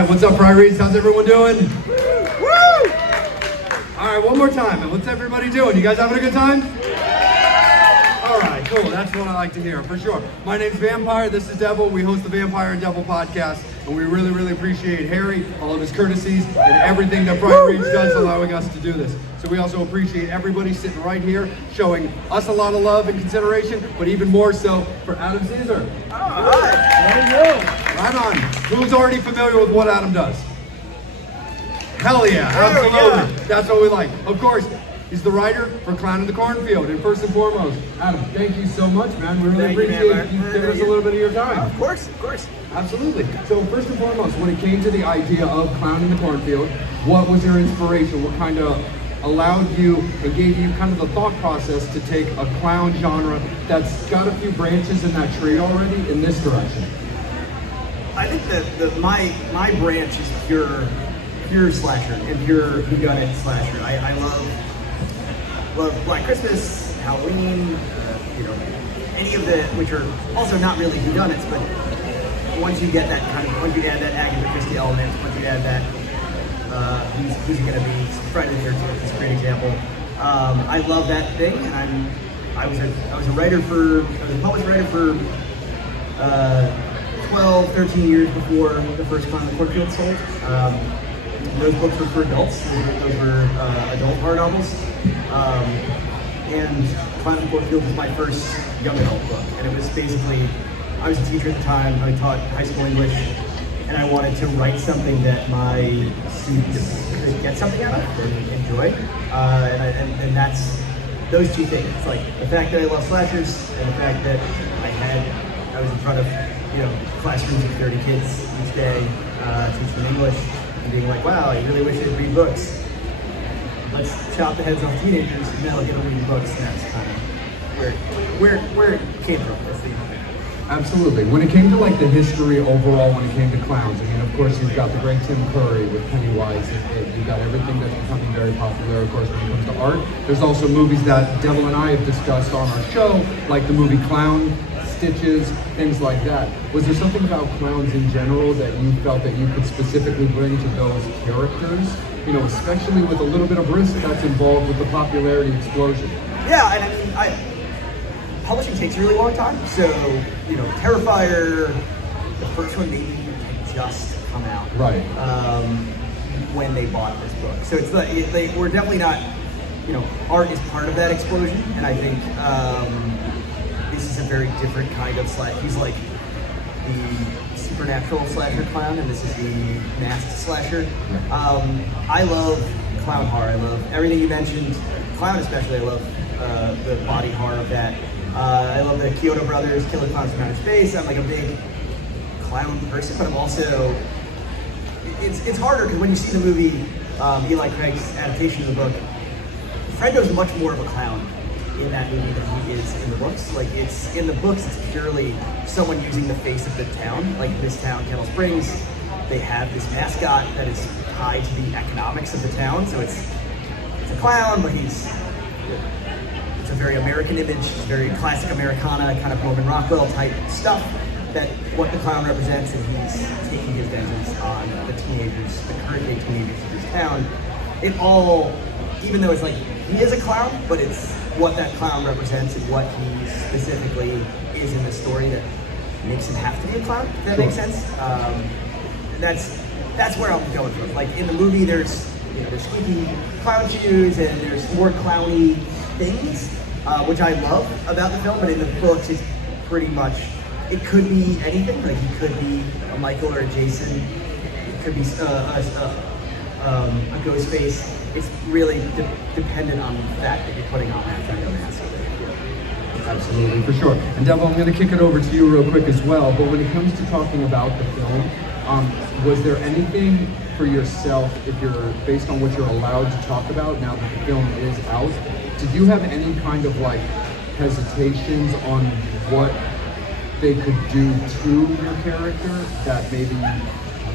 right, what's up, Frightreads? How's everyone doing? Woo! All right, one more time. And what's everybody doing? You guys having a good time? All right, cool. That's what I like to hear, for sure. My name's Vampire. This is Devil. We host the Vampireanddevil podcast, and we really, really appreciate Harry, all of his courtesies, and everything that Frightreads does, allowing us to do this. So we also appreciate everybody sitting right here, showing us a lot of love and consideration, but even more so for Adam Cesare. All right. There you go. Right on. Who's already familiar with what Adam does? Hell yeah, absolutely. That's what we like. Of course, he's the writer for Clown in the Cornfield. And first and foremost, Adam, thank you so much, man. We really appreciate you giving us a little bit of your time. Of course, of course. Absolutely. So first and foremost, when it came to the idea of Clown in the Cornfield, what was your inspiration? What kind of allowed you and gave you kind of the thought process to take a clown genre that's got a few branches in that tree already in this direction? I think that my branch is pure slasher and pure whodunit slasher. I love Black Christmas, Halloween, any of the, which are also not really whodunits, but once you get that once you add that Agatha Christie element, once you add that, who's it gonna be? Friday the 13th is a great example. I love that thing, and I was a published writer for 12, 13 years before the first Clown in the Cornfield sold. Those books were for adults. Those were adult horror novels. And Clown in the Cornfield was my first young adult book. And it was basically, I was a teacher at the time. I taught high school English, and I wanted to write something that my students could get something out of and enjoy. And that's those two things. It's like the fact that I love slashers and the fact that I was in front of classrooms of 30 kids each day, teaching them English, and being like, wow, I really wish they'd read books. Let's chop the heads off teenagers and now get them reading books. And that's kind of where it came from. Absolutely. When it came to like the history overall, when it came to clowns, I mean, of course, you've got the great Tim Curry with Pennywise. You've got everything that's becoming very popular, of course, when it comes to art. There's also movies that Devil and I have discussed on our show, like the movie Clown, Stitches, things like that. Was there something about clowns in general that you felt that you could specifically bring to those characters? Especially with a little bit of risk that's involved with the popularity explosion. Yeah, and I mean, publishing takes a really long time. So, Terrifier, the first one maybe had just come out. Right. When they bought this book. So it's like, we're definitely not, art is part of that explosion. And I think this is a very different kind of slash. He's like the supernatural slasher clown, and this is the masked slasher. I love clown horror. I love everything you mentioned. Clown especially, I love the body horror of that. I love the Kyoto Brothers, Killer Clowns from Outer Space. I'm like a big clown person, but I'm also, it's harder because when you see the movie, Eli Craig's adaptation of the book, Freddo's much more of a clown in that movie than he is in the books. Like, it's in the books, it's purely someone using the face of the town. Like this town, Kettle Springs, they have this mascot that is tied to the economics of the town. So it's a clown, but it's a very American image, very classic Americana, kind of Norman Rockwell type stuff. That what the clown represents, and he's taking his vengeance on the teenagers, the current day teenagers of this town. It all, even though it's like he is a clown, but it's what that clown represents and what he specifically is in the story that makes him have to be a clown, if that makes sense. That's where I'm going from. Like in the movie, there's squeaky clown shoes and there's more clowny things, which I love about the film. But in the books, it's pretty much, it could be anything. Like he could be a Michael or a Jason. It could be a ghost face. It's really dependent on the fact that you're putting on that kind of mask. Absolutely, for sure. And Devil, I'm going to kick it over to you real quick as well, but when it comes to talking about the film, was there anything for yourself, if you're, based on what you're allowed to talk about now that the film is out, did you have any kind of like hesitations on what they could do to your character that maybe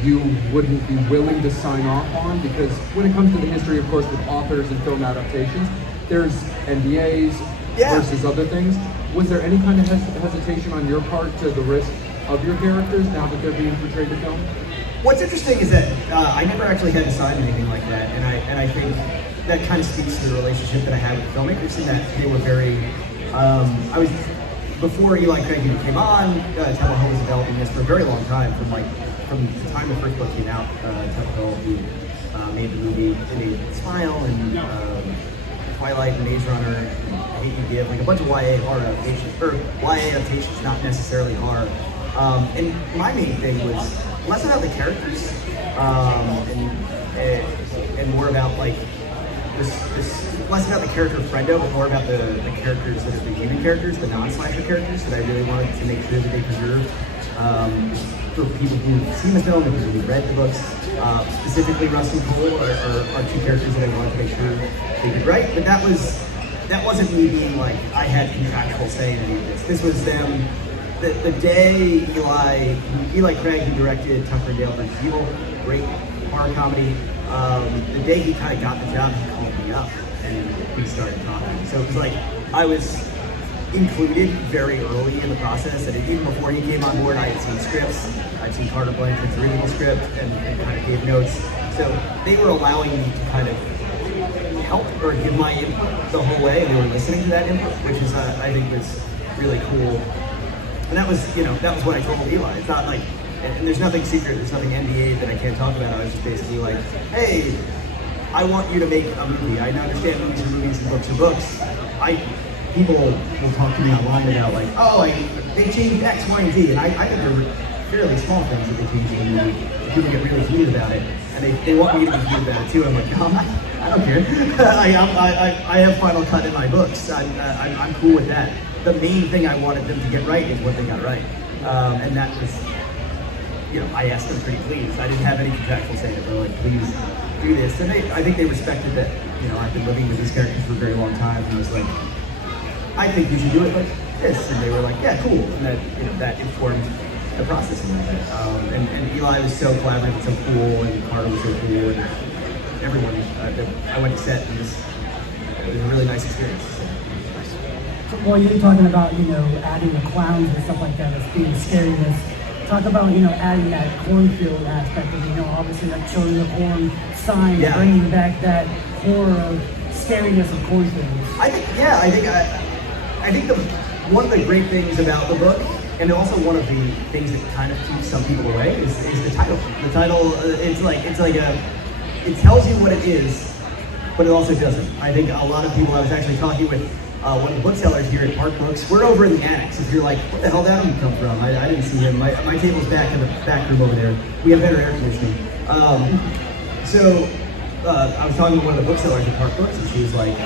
you wouldn't be willing to sign off on? Because when it comes to the history, of course, with authors and film adaptations, there's NDAs versus other things. Was there any kind of hesitation on your part to the risk of your characters now that they're being portrayed in film? What's interesting is that I never actually had to sign anything like that, and I think that kind of speaks to the relationship that I had with filmmakers, in that they were very. I was before Eli Craig came on. Temple Hill was developing this for a very long time, from the time the first book came out. Temple Hill, who made the movie, they made Smile and Twilight and Maze Runner, and Hate You Give, like a bunch of YA horror adaptations, or YA adaptations, not necessarily horror. And my main thing was less about the characters, and more about like this less about the character of Frendo, but more about the characters that are the human characters, the non-slasher characters that I really wanted to make sure that they preserved. For people who've seen the film and people who've read the books, specifically Russ and Cole are two characters that I wanted to make sure they did right. But that wasn't me being like I had contractual say in any of this. This was them. The day Eli Craig, who directed Tucker and Dale vs. Evil, great horror comedy, the day he kind of got the job, he called me up and we started talking. So it was like I was included very early in the process, and even before he came on board, I had seen scripts. I'd seen Carter Blanchard's original script and kind of gave notes. So they were allowing me to kind of help or give my input the whole way, and they were listening to that input, which is I think was really cool. And that was what I told Eli. It's not like, and there's nothing secret, there's nothing NDA that I can't talk about. I was just basically like, hey, I want you to make a movie. I understand movies are movies and books are books. People will talk to me online about like, oh, they changed X, Y, and Z, and I think they're fairly small things that they changed in the movie. People get really heated about it, and they want me to be heated about it too. I'm like, no, I don't care. I have final cut in my books. I'm cool with that. The main thing I wanted them to get right is what they got right, and that was, I asked them pretty please. I didn't have any contractual say that. They were like, please do this, and I think they respected that. I've been living with these characters for a very long time, and I was like, I think you should do it like this, and they were like, yeah, cool, and that informed the process a little bit. And Eli was so collaborative and so cool, and Carter was so cool, and everyone. I went to set, and it was a really nice experience. Well, you're talking about, adding the clowns and stuff like that as being scariness. Talk about, adding that cornfield aspect of, obviously like Children of Corn sign, yeah. Bringing back that horror of scariness of cornfields. I think one of the great things about the book, and also one of the things that kind of keeps some people away, is the title. The title, it tells you what it is, but it also doesn't. I think a lot of people, I was actually talking with one of the booksellers here at Park Books. We're over in the annex. If you're like, what the hell did Adam come from? I didn't see him. My table's back in the back room over there. We have better air conditioning. I was talking to one of the booksellers at Park Books, and she was like,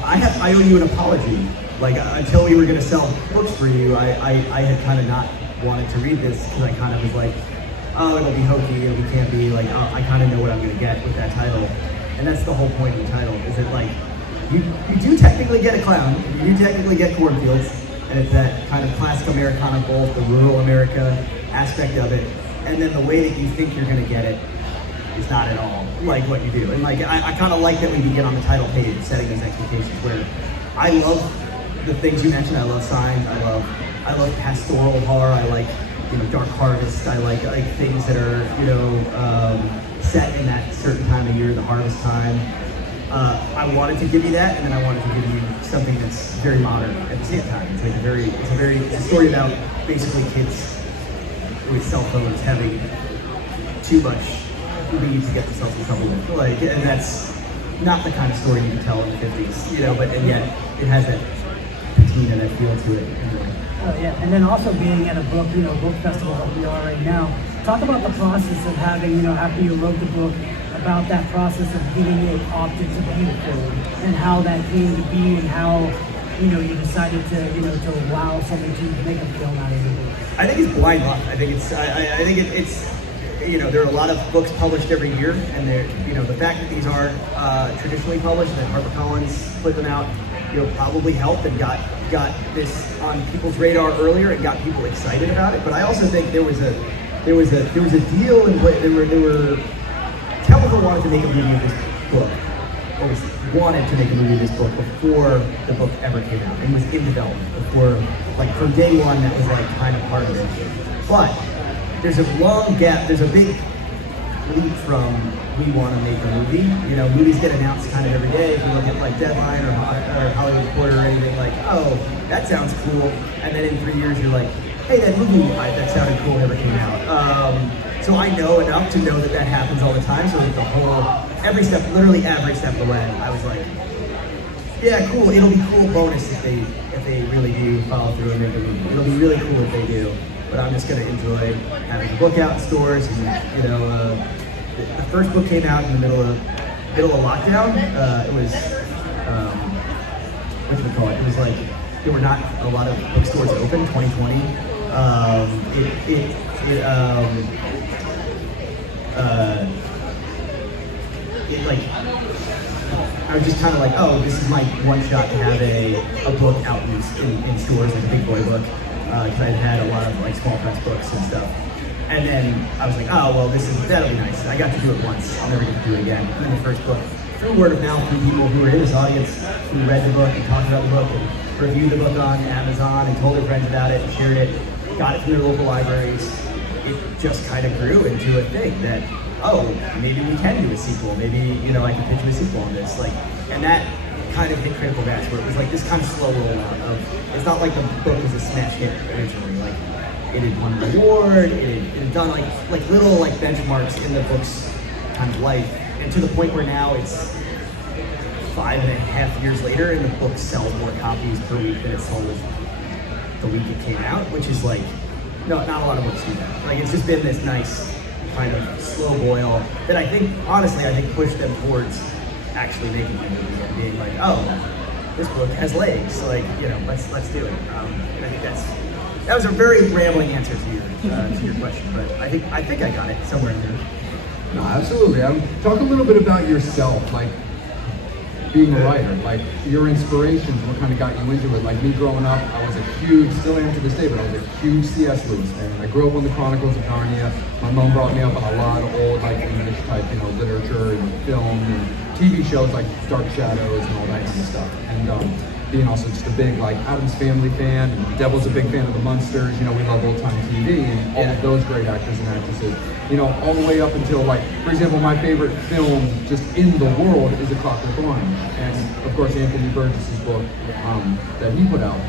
I owe you an apology. Like, until we were going to sell books for you, I had kind of not wanted to read this, because I kind of was like, oh, it'll be hokey, it can't be, like, I kind of know what I'm going to get with that title. And that's the whole point of the title, is that, like, you do technically get a clown, you do technically get cornfields, and it's that kind of classic Americana, both the rural America aspect of it, and then the way that you think you're going to get it is not at all like what you do. And like I kind of like that we begin on the title page, setting those expectations, where I love the things you mentioned. I love signs. I love pastoral horror. I like Dark Harvest. I like things that are set in that certain time of year, the harvest time. I wanted to give you that, and then I wanted to give you something that's very modern at the same time. It's like it's a story about basically kids with cell phones having too much need to get themselves in trouble with. And that's not the kind of story you can tell in the 50s, and yet it has that patina, that feel to it. Yeah, and then also being at a book festival that we are right now. Talk about the process of having, after you wrote the book, about that process of getting it opted to be a film, and how that came to be, and how you decided to allow somebody to make a film out of it. I think it's blind luck. I think it's there are a lot of books published every year, and the fact that these are traditionally published, and that HarperCollins put them out, probably helped and got this on people's radar earlier and got people excited about it. But I also think there was a deal in play. There were Temple wanted to make a movie of this book, or wanted to make a movie of this book before the book ever came out, and was in development before, like from day one. That was like kind of part of it, but there's a long gap. There's a big leap from we want to make a movie. You know, movies get announced kind of every day. If you look at like Deadline or Hollywood Reporter or anything, like, oh, that sounds cool. And then in 3 years, you're like, hey, that movie that sounded cool never came out. So I know enough to know that that happens all the time. So like the whole, every step, literally every step of the way, I was like, yeah, cool. It'll be cool bonus if they really do follow through and make a movie. It'll be really cool if they do. But I'm just gonna enjoy having the book out in stores. And you know, the first book came out in the middle of lockdown. It was what should we call it? It was like there were not a lot of bookstores open. 2020. Like I was just kind of like, oh, this is my one shot to have a book out in stores, like a big boy book, because I had a lot of like small press books and stuff. And then I was like, oh, well, that'll be nice. I got to do it once. I'll never get to do it again. And then the first book, through word of mouth, through people who were in this audience, who read the book and talked about the book and reviewed the book on Amazon and told their friends about it and shared it, got it from their local libraries. It just kind of grew into a thing that, oh, maybe we can do a sequel. Maybe, you know, I can pitch a sequel on this. Like, and that kind of hit critical mass where it was like this kind of slow rollout of, it's not like the book was a smash hit originally. Like, it had won an award, it had done like little like benchmarks in the book's kind of life. And to the point where now it's 5.5 years later and the book sells more copies per week than it sold the week it came out, which is like, no, not a lot of books do that. Like, it's just been this nice kind of slow boil that I think, honestly, pushed them towards actually making a movie and being like, oh, this book has legs. Like, you know, let's do it. And I think that was a very rambling answer to your question, but I think I got it somewhere in there. No, absolutely. Talk a little bit about yourself, like being a writer, like your inspirations, what kind of got you into it. Like me growing up, I was a huge, still am to this day, but I was a huge C.S. Lewis fan. I grew up on the Chronicles of Narnia. My mom brought me up on a lot of old, like English type, you know, literature and film and TV shows like Dark Shadows and all that kind of stuff. And being also just a big like Adam's Family fan, and Devil's a big fan of the Munsters. You know, we love old time TV and all of those great actors and actresses. You know, all the way up until like, for example, my favorite film just in the world is A Clockwork Orange, and of course Anthony Burgess's book that he put out.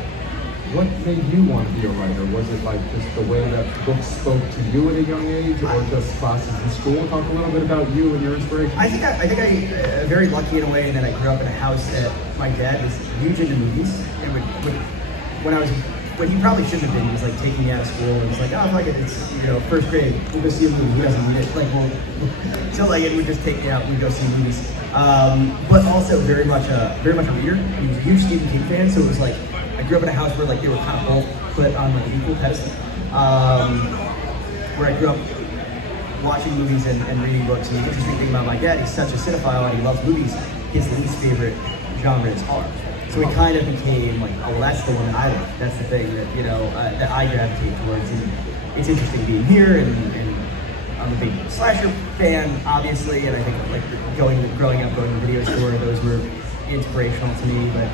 What made you want to be a writer? Was it like just the way that books spoke to you at a young age, or just classes in school? Talk a little bit about you and your inspiration. I think I very lucky in a way that I grew up in a house that my dad was huge into movies. And when he probably shouldn't have been, he was like taking me out of school and was like, oh, it's, you know, first grade, we'll go see a movie. Who doesn't need it? Like, well, so like it would just take me out, we'd go see movies. But also very much a reader. He was a huge Stephen King fan, so it was like, I grew up in a house where like they were kind of both put on like an equal pedestal. Where I grew up watching movies and reading books. And the interesting thing about my dad, he's such a cinephile and he loves movies. His least favorite genre is horror. So it kind of became like, oh, well, that's the one that I like. That's the thing that, you know, that I gravitate towards. And it's interesting being here, and I'm a big slasher fan, obviously. And I think like growing up, going to the video store, those were inspirational to me. But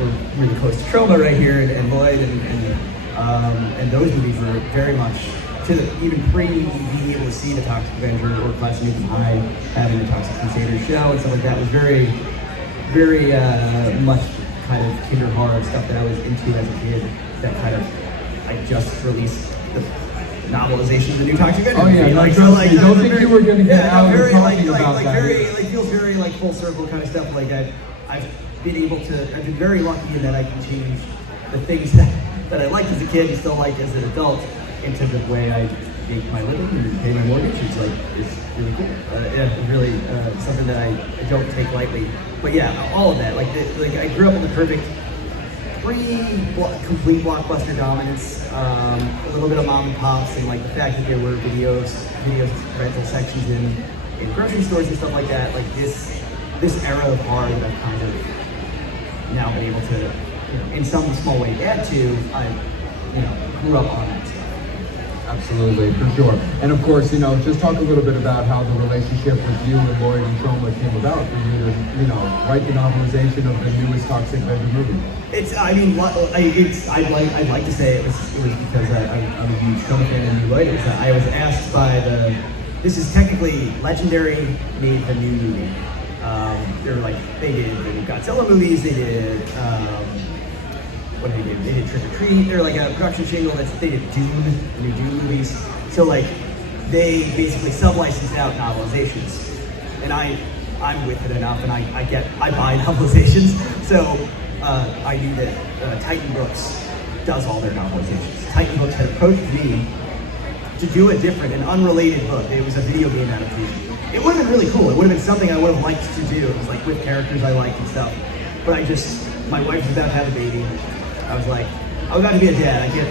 we're really close to Trauma right here, and Lloyd, and those movies were very much to even being able to see The Toxic Avenger or Class of Nathan Hyde, having the Toxic Crusader show and stuff like that was very, very much kind of kinder horror stuff that I was into as a kid. That kind of, I just released the novelization of the new Toxic Avenger. Oh yeah, like, trust me, don't think you were going to get out very, and talking about like, that. Very, like, feels very like full circle kind of stuff like that. I've been very lucky in that I can change the things that I liked as a kid and still like as an adult into the way I make my living and pay my mortgage. It's really cool. It's really something that I don't take lightly. But yeah, all of that. Like I grew up in the perfect complete blockbuster dominance. A little bit of mom and pops, and like the fact that there were videos rental sections in grocery stores and stuff like that. Like this era of horror that I've kind of now been able to, you know, in some small way add to. I, you know, grew up on that stuff. Absolutely, for sure. And of course, just talk a little bit about how the relationship with you and Lloyd and Troma came about for you to, write the novelization of the newest Toxic Avenger movie. I'd like to say it was because I'm a huge Troma fan and Lloyd. I was asked by this is technically Legendary made the new movie. They did the Godzilla movies, they did, what did they do? They did Trick or Treat. They're like a production shingle they did Dune, the new Dune movies. So they basically sub-licensed out novelizations. And I'm with it enough and I buy novelizations. So I knew that Titan Books does all their novelizations. Titan Books had approached me to do a different and unrelated book. It was a video game adaptation. It would have been really cool. It would have been something I would have liked to do. It was with characters I liked and stuff. But my wife was about to have a baby. I was like, I'm about to be a dad. I can't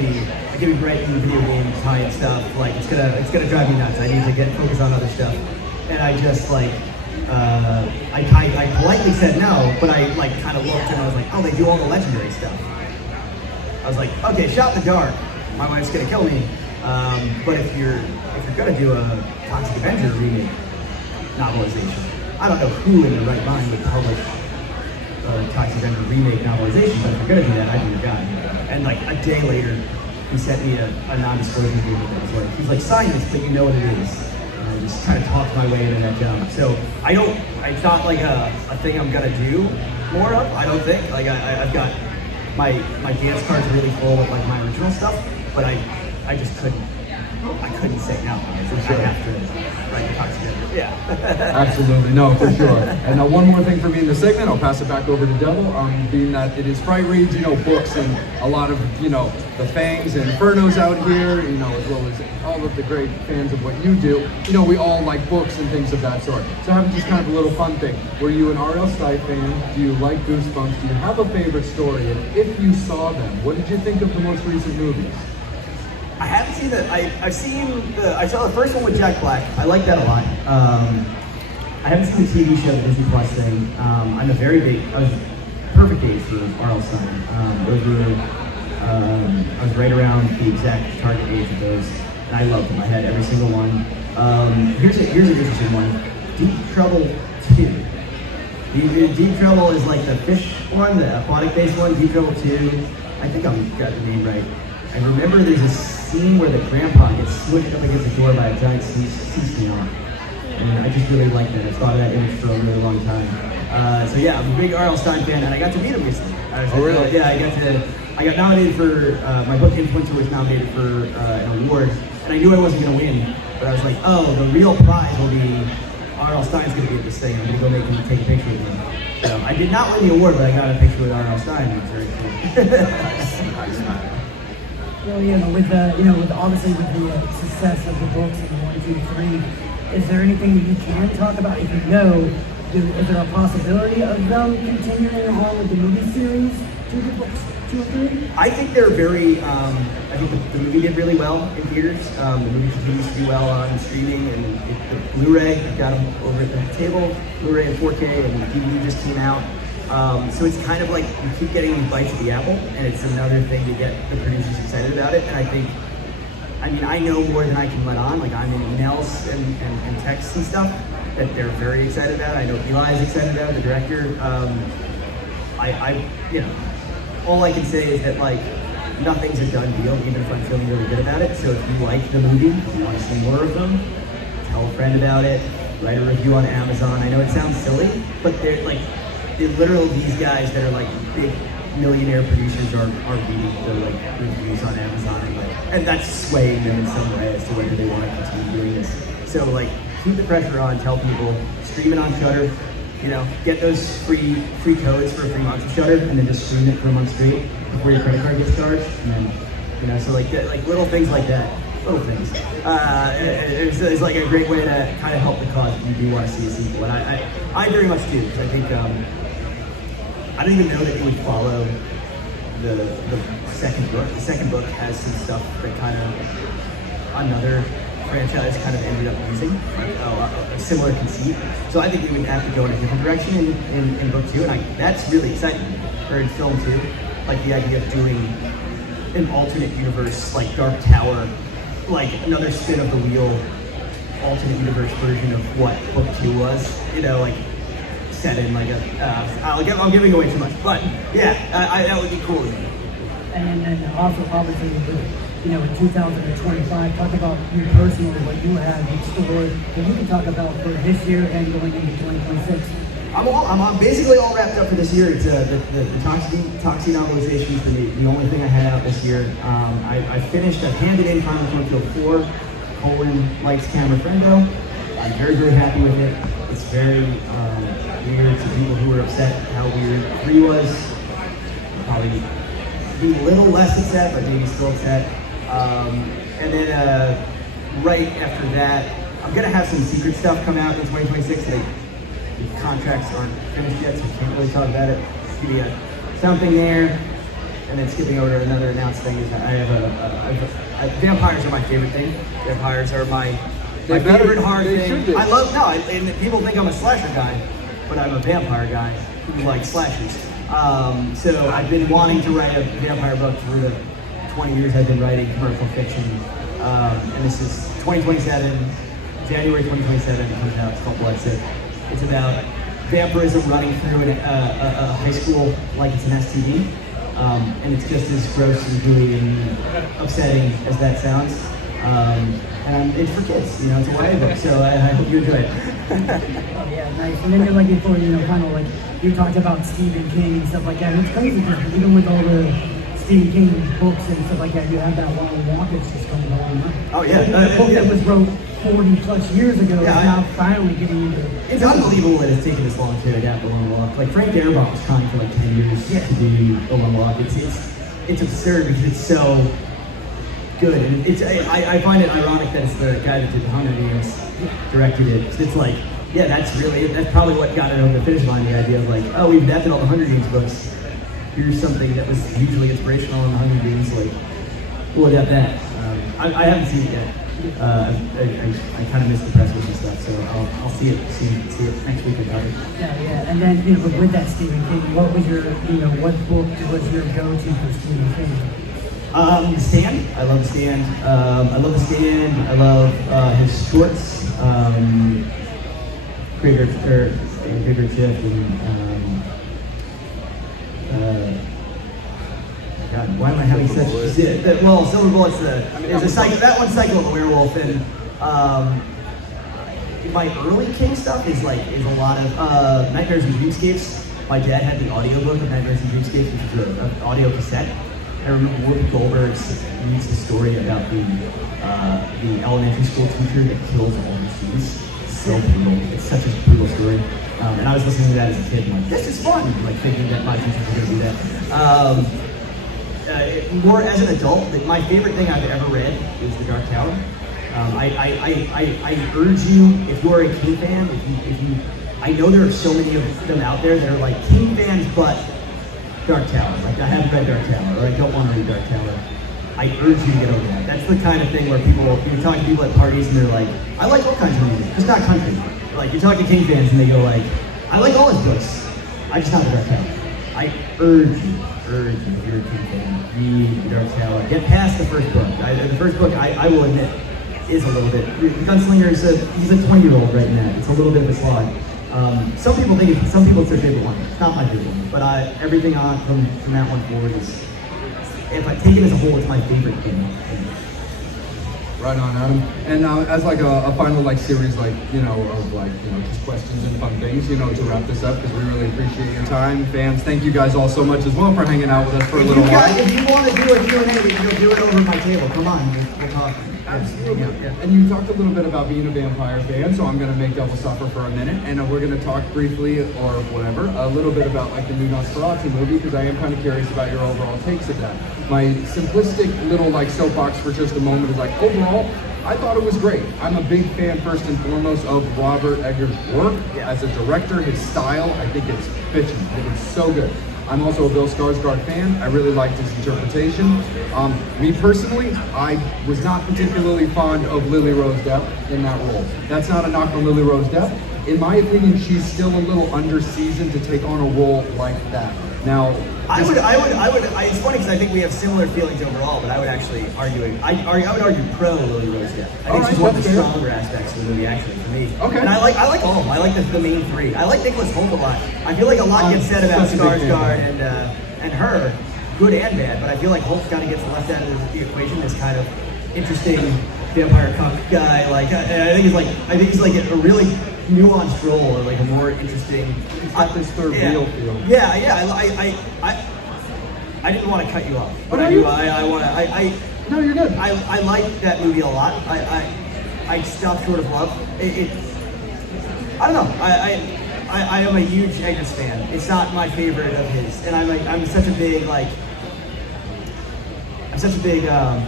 be writing video game tie-in stuff. It's gonna drive me nuts. I need to focus on other stuff. And I just I politely said no, but I kind of looked and I was like, oh, they do all the Legendary stuff. I was like, okay, shot in the dark. My wife's gonna kill me. But if you're gonna do a Toxic Avenger remake novelization, I don't know who in their right mind would publish Toxic Avenger remake novelization, but if you're gonna do that, I'd be your guy. And a day later, he sent me a non-disclosure agreement that was he's like, sign this, but you know what it is. And I just kind of talked my way into that job. So it's not a thing I'm gonna do more of, I don't think. I've got my dance card's really full with my original stuff, but I just couldn't say no. I have to write the Toxic Avenger. Yeah. Absolutely, no, for sure. And one more thing for me in the segment, I'll pass it back over to Devil, being that it is Frightreads, books and a lot of, the Fangs and Infernos out here, as well as all of the great fans of what you do. We all like books and things of that sort. So having just kind of a little fun thing. Were you an R.L. Stine fan? Do you like Goosebumps? Do you have a favorite story? And if you saw them, what did you think of the most recent movies? I haven't seen that. I saw the first one with Jack Black. I like that a lot. I haven't seen the TV show, the Disney Plus thing. I was perfect age for R.L. Stine. I was right around the exact target age of those, and I loved them. I had every single one. Here's an interesting one. Deep Trouble 2. Deep Trouble is the fish one, the aquatic-based one. Deep Trouble 2. I think I've got the name right. I remember there's a scene where the grandpa gets smushed up against the door by a giant sea snail. And I just really like that. I've thought of that image for a really long time. So yeah, I'm a big R.L. Stine fan, and I got to meet him recently. Oh, really? Yeah, I got nominated for, my book Influencer was nominated for an award, and I knew I wasn't going to win, but I was like, oh, the real prize will be R.L. Stine's going to get this thing. I'm going to go make him take a picture with him. So I did not win the award, but I got a picture with R.L. Stine. It was very cool. Nice. Well, with obviously with the success of the books and the 1, 2, 3, is there anything that you can talk about? If you know, is there a possibility of them continuing on with the movie series to the books 2 and 3? I think they're very. I think the movie did really well in theaters. The movie continues to do well on streaming and the Blu-ray. I've got them over at the table. Blu-ray in 4K and DVD just came out. So it's kind of you keep getting these bites of the apple, and it's another thing to get the producers excited about it. And I know more than I can let on. I'm in emails and texts and stuff that they're very excited about. I know Eli's excited about it, the director. All I can say is that nothing's a done deal, even if I'm feeling really good about it. So if you like the movie, if you want to see more of them, tell a friend about it, write a review on Amazon. I know it sounds silly, but they're literally these guys that are big millionaire producers are reading the reviews on Amazon and that's swaying them in some way as to whether they want to continue doing this. So keep the pressure on, tell people, stream it on Shudder, get those free codes for a free month of Shudder and then just stream it for a month straight before your credit card gets charged. And then, so little things like that. Little things. It's a great way to kind of help the cause if you do want to see a sequel. And I very much do, because I think, I don't even know that it would follow the second book. The second book has some stuff that kind of another franchise kind of ended up using, a similar conceit. So I think we would have to go in a different direction in book 2, and that's really exciting, or in film 2, the idea of doing an alternate universe, Dark Tower, like another spin of the wheel, alternate universe version of what book 2 was. You know, like set in like a. I'm giving away too much, but yeah, that would be cool to me. And then also, obviously, in 2025, talk about you personally, what you have in store, and you can talk about for this year and going into 2026. I'm basically all wrapped up for this year. It's the Toxie novelization is the only thing I had out this year. I've handed in Final Frontier 4, Lights, Camera, Friendo. I'm very, very happy with it. It's very weird to people who were upset how weird 3 was. Probably be a little less upset, but maybe still upset. And then right after that, I'm gonna have some secret stuff come out in 2026. The contracts aren't finished yet, so I can't really talk about it. Give you something there, and then skipping over to another announced thing is I have vampires are my favorite thing. Vampires are my favorite horror thing. And people think I'm a slasher guy, but I'm a vampire guy who likes slashers. So I've been wanting to write a vampire book for the 20 years I've been writing commercial fiction, and this is 2027, January 2027, it comes out. It's called Bloodsick. It's about vampirism running through a high school like it's an STD, and it's just as gross and gooey and upsetting as that sounds. And it's for kids, it's a YA book, so I hope you enjoy it. Oh yeah, nice. And then you're like before, kind of like you talked about Stephen King and stuff like that. And it's crazy because even with all the Stephen King books and stuff like that, you have that long walk that's just going on. Oh yeah, the book that was wrote 40 plus years ago is now finally getting into it. It's unbelievable that it's taken this long to adapt The Long Walk. Like Frank Darabont was trying for like 10 years to do The Long Walk. It's absurd because it's so good. And I find it ironic that it's the guy that did The Hunger Games directed it. It's like, yeah, that's probably what got it over the finish line, the idea of like, oh, we've adapted all the Hunger Games books. Here's something that was hugely inspirational in the Hunger Games, like, we'll adapt that. I haven't seen it yet. I kind of missed the press and stuff, so I'll see it next week about it. Yeah. And then, with that Stephen King, what was your, what book was your go-to for Stephen King? The Stand. I love The Stand. I love The Stand. I love his shorts. Greater Shift and God, why am I having such Silver Bullet's there's a cycle. That one's Cycle of the Werewolf, and my early King stuff is a lot of Nightmares and Dreamscapes. My dad had the audiobook of Nightmares and Dreamscapes, which is an audio cassette. I remember Whoopi Goldberg reads the story about the elementary school teacher that kills all the students. So brutal. It's such a brutal story. And I was listening to that as a kid, and like, this is fun, thinking that my teachers were going to do that. More as an adult, my favorite thing I've ever read is The Dark Tower. I urge you, if you're a King fan, if you, I know there are so many of them out there that are like King fans, but Dark Tower. Like, I haven't read Dark Tower, or I don't want to read Dark Tower. I urge you to get over that. That's the kind of thing where you're talking to people at parties and they're like, I like all kinds of music, just not country. Like, you talk to King fans and they go like, I like all his books, I just not the Dark Tower. I urge you, if you're a King fan, read The Dark Tower. Get past the first book. The first book, I will admit, is a little bit. The Gunslinger he's a 20-year-old right now. It's a little bit of a slog. Some people it's their favorite one. It's not my favorite one, but everything on from that one forward is. If I take it as a whole, it's my favorite game. Right on, Adam. And as like a final series, just questions and fun things, to wrap this up, because we really appreciate your time. Fans, thank you guys all so much as well for hanging out with us for a little while. If you want to do a Q&A, you'll do it over my table. Come on, we'll talk. Absolutely. Yeah. And you talked a little bit about being a vampire fan, so I'm going to make Devil suffer for a minute, and we're going to talk briefly, or whatever, a little bit about the new Nosferatu movie, because I am kind of curious about your overall takes of that. My simplistic little soapbox for just a moment is overall, I thought it was great. I'm a big fan, first and foremost, of Robert Eggers' work as a director. His style, I think it's bitchin'. I think it's so good. I'm also a Bill Skarsgård fan. I really liked his interpretation. Me personally, I was not particularly fond of Lily Rose Depp in that role. That's not a knock on Lily Rose Depp. In my opinion, she's still a little under-seasoned to take on a role like that. Now, It's funny because I think we have similar feelings overall, but I would actually argue. I would argue pro Lily Rose Depp. I think she's one of the stronger aspects of the movie, actually, for me. Okay. And I like all of them. I like the main three. I like Nicholas Hoult a lot. I feel like a lot gets said about Skarsgård and her, good and bad. But I feel like Hoult kind of gets left out of the equation. This kind of interesting vampire cuck guy. Like I think he's like a really nuanced role, or like a more interesting. This third wheel feel. Yeah. I didn't want to cut you off, but I No, you're good. I like that movie a lot. I stopped short of love. I don't know. I am a huge Eggers fan. It's not my favorite of his, and I'm such a big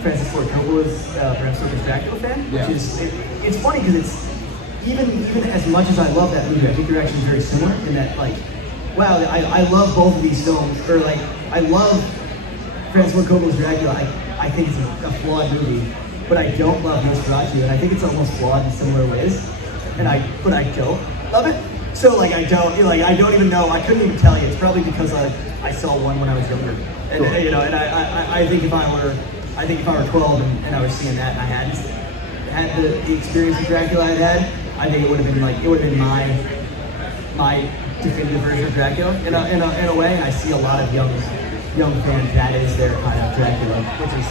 Francis Ford Coppola's Bram Stoker's Dracula fan, which is it's funny because it's even as much as I love that movie, I think you're actually very similar in that wow, I love both of these films, or I love Francis Ford Coppola's Dracula. I think it's a flawed movie, but I don't love Nosferatu, and I think it's almost flawed in similar ways. But I don't love it. So I don't even know. I couldn't even tell you. It's probably because I saw one when I was younger, and I think if I were 12 and I was seeing that and I hadn't had the experience of Dracula I had, I think it would have been my definitive version of Dracula in a way. And I see a lot of young fans, that is their kind of Dracula, which is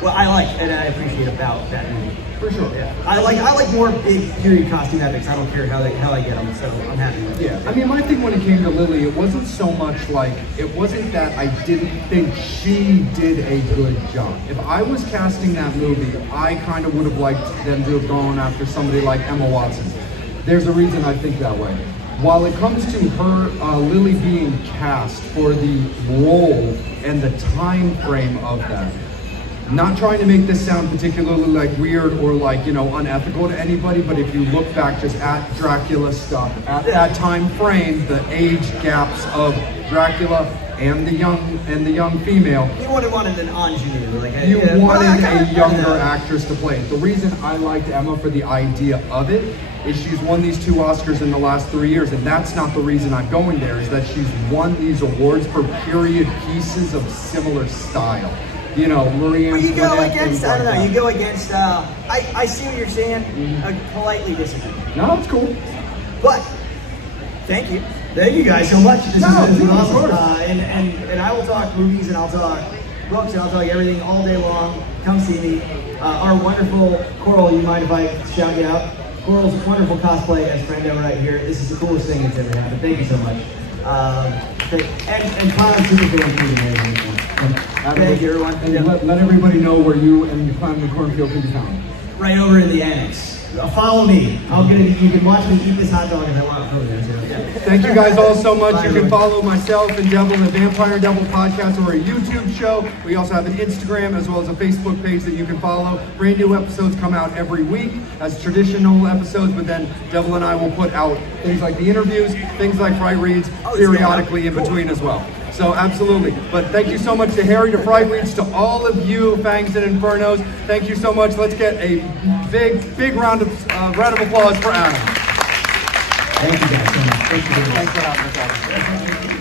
what I like and I appreciate about that movie. For sure. Yeah. I like more big period costume epics. I don't care how I get them, so I'm happy with it. Yeah, I mean, my thing when it came to Lily, it wasn't so much it wasn't that I didn't think she did a good job. If I was casting that movie, I kind of would have liked them to have gone after somebody like Emma Watson. There's a reason I think that way. While it comes to her, Lily being cast for the role and the time frame of that, not trying to make this sound particularly weird or unethical to anybody, but if you look back just at Dracula stuff, at that time frame, the age gaps of Dracula and the young female. You wanted an ingenue, you wanted a younger actress to play it. The reason I liked Emma for the idea of it is she's won these 2 Oscars in the last 3 years, and that's not the reason I'm going there, is that she's won these awards for period pieces of similar style. Marie Antoinette. You go against, I don't know, you go against, I see what you're saying, I politely disagree. No, it's cool. But, thank you guys so much. This is awesome. And I will talk movies, and I'll talk books, and I'll talk everything all day long. Come see me. Our wonderful Coral, you mind if I shout you out? Coral's wonderful cosplay as Brenda right here. This is the coolest thing that's ever happened. Thank you so much. And Clown Super Fan Thank you, everyone. And let everybody know where you and the Clown in the Cornfield can be found. Right over in the annex. Follow me. You can watch me eat this hot dog if I want. Thank you guys all so much. You can follow myself and Devil, the Vampireanddevil podcast, or a YouTube show. We also have an Instagram as well as a Facebook page that you can follow. Brand new episodes come out every week as traditional episodes, but then Devil and I will put out things like the interviews, things like Frightreads periodically in between as well. So absolutely. But thank you so much to Harry, to Frightreads, to all of you, Fangs and Infernos. Thank you so much. Let's get a big round of applause for Adam. Thank you guys so much. Thanks for having us, Adam.